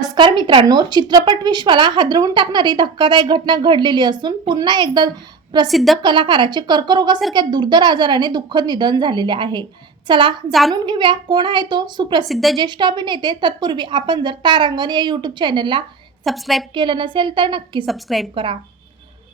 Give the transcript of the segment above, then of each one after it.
नमस्कार मित्रांनो चित्रपट विश्वाला हादरवून टाकणारी धक्कादायक घटना घडलेली असून पुन्हा एकदा प्रसिद्ध कलाकाराचे कर्करोगासारख्या दुर्धर आजाराने दुःखद निधन झालेले आहे. चला जाणून घेऊया कोण आहे तो सुप्रसिद्ध ज्येष्ठ अभिनेते. तत्पूर्वी आपण जर तारांगण या यूट्यूब चॅनलला सबस्क्राईब केलं नसेल तर नक्की सबस्क्राईब करा.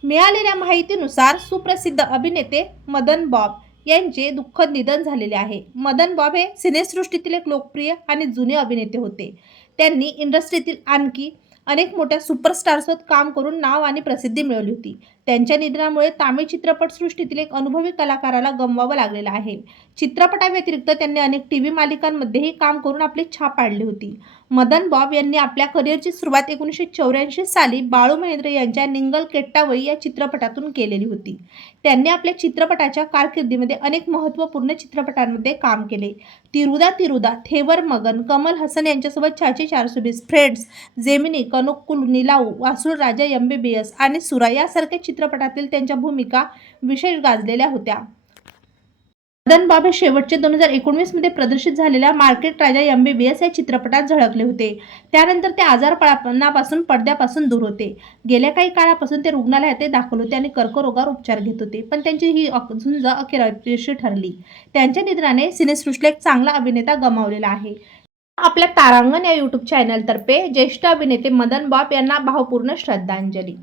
मिळालेल्या माहितीनुसार सुप्रसिद्ध अभिनेते मदन बॉब यांचे दुःखद निधन झालेले आहे. मदन बॉब हे सिनेसृष्टीतील एक लोकप्रिय आणि जुने अभिनेते होते. त्यांनी इंडस्ट्रीतील आणखी अनेक मोठ्या सुपरस्टार्ससोबत काम करून नाव आणि प्रसिद्धी मिळवली होती. त्यांच्या निधनामुळे तामिळ चित्रपटसृष्टीतील एक अनुभवी कलाकाराला गमवावं लागलेलं आहे. चित्रपटाव्यतिरिक्त त्यांनी अनेक टी व्ही मालिकांमध्येही काम करून आपली छाप पाडली होती. मदन बॉब यांनी आपल्या करिअरची सुरुवात एकोणीसशे चौऱ्याऐंशी साली बाळू महेंद्र यांच्या निंगल केट्टावई या चित्रपटातून केलेली होती. त्यांनी आपल्या चित्रपटाच्या कारकिर्दीमध्ये अनेक महत्त्वपूर्ण चित्रपटांमध्ये काम केले. तिरुदा तिरुदा थेवर मगन कमल हसन यांच्यासोबत छाशे चार सुबीस Friends Gemini Kannukkul Nilavu Vasool Raja M B B S आणि सुरा यासारख्या चित्रपटातील त्यांच्या भूमिका विशेष गाजलेल्या होत्या. मदन बाब हे शेवटचे दोन हजार एकोणवीसमध्ये प्रदर्शित झालेल्या market Raja M B B S या चित्रपटात झळकले होते. त्यानंतर ते आजारपणापासून पडद्यापासून दूर होते. गेल्या काही काळापासून ते रुग्णालयात ते दाखल होते आणि कर्करोगावर उपचार घेत होते पण त्यांची ही झुंज अखेर अपयशी ठरली. त्यांच्या निधनाने सिनेसृष्टीला एक चांगला अभिनेता गमावलेला आहे. आपल्या तारांगण या यूट्यूब चॅनलतर्फे ज्येष्ठ अभिनेते मदन बाब यांना भावपूर्ण श्रद्धांजली.